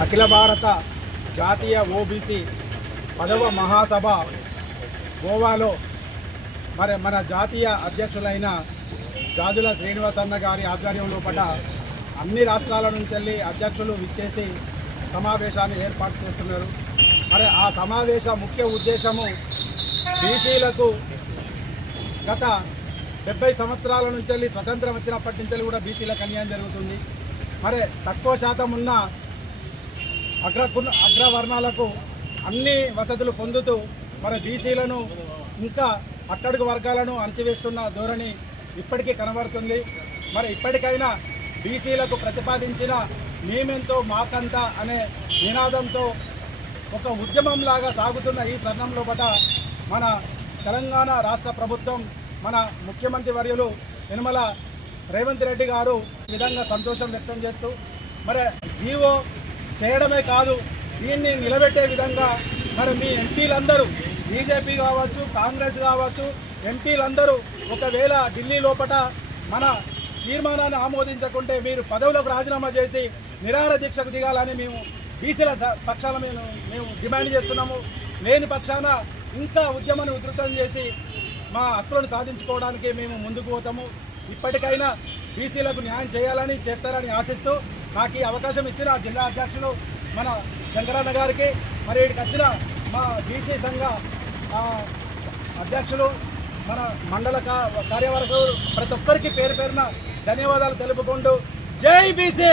అఖిల భారత జాతీయ ఓబీసీ 10వ మహాసభ గోవాలో మన జాతీయ అధ్యక్షులైన జాజుల శ్రీనివాసన్న గారి ఆధ్వర్యంలో అన్ని రాష్ట్రాల నుంచి వెళ్ళి అధ్యక్షులు విచ్చేసి సమావేశాన్ని ఏర్పాటు చేస్తున్నారు. మరి ఆ సమావేశ ముఖ్య ఉద్దేశము బీసీలకు గత 70 సంవత్సరాల నుంచి వెళ్ళి స్వతంత్రం వచ్చినప్పటి నుంచి కూడా బీసీలకు అన్యాయం జరుగుతుంది. మరి తక్కువ శాతం ఉన్న అగ్రవర్ణాలకు అన్ని వసతులు పొందుతూ మరి బీసీలను ఇంకా అట్టడుగు వర్గాలను అణచివేస్తున్న ధోరణి ఇప్పటికీ కనబడుతుంది. మరి ఇప్పటికైనా బీసీలకు ప్రతిపాదించిన మేమెంతో మాకంత అనే నినాదంతో ఒక ఉద్యమంలాగా సాగుతున్న ఈ తరుణంలో మన తెలంగాణ రాష్ట్ర ప్రభుత్వం మన ముఖ్యమంత్రి వర్యులు యనమల రేవంత్ రెడ్డి గారు ఈ విధంగా సంతోషం వ్యక్తం చేస్తూ మరి జీవో చేయడమే కాదు దీన్ని నిలబెట్టే విధంగా మరి మీ ఎంపీలందరూ బీజేపీ కావచ్చు కాంగ్రెస్ కావచ్చు ఎంపీలందరూ ఒకవేళ ఢిల్లీ లోపల మన తీర్మానాన్ని ఆమోదించకుంటే మీరు పదవులకు రాజీనామా చేసి నిరాహార దీక్షకు దిగాలని మేము బీసీల పక్షాన మేము డిమాండ్ చేస్తున్నాము. లేని పక్షాన ఇంకా ఉద్యమాన్ని ఉధృతం చేసి మా హక్కులను సాధించుకోవడానికి మేము ముందుకు పోతాము. ఇప్పటికైనా బీసీలకు న్యాయం చేయాలని చేస్తారని ఆశిస్తూ నాకు ఈ అవకాశం ఇచ్చిన జిల్లా అధ్యక్షులు మన శంకరన్న గారికి మరి ఇక్కడికి వచ్చిన మా బీసీ సంఘ అధ్యక్షులు మన మండల కార్యవర్గం ప్రతి ఒక్కరికి పేరు పేరున ధన్యవాదాలు తెలుపుకుంటూ జై బీసీ.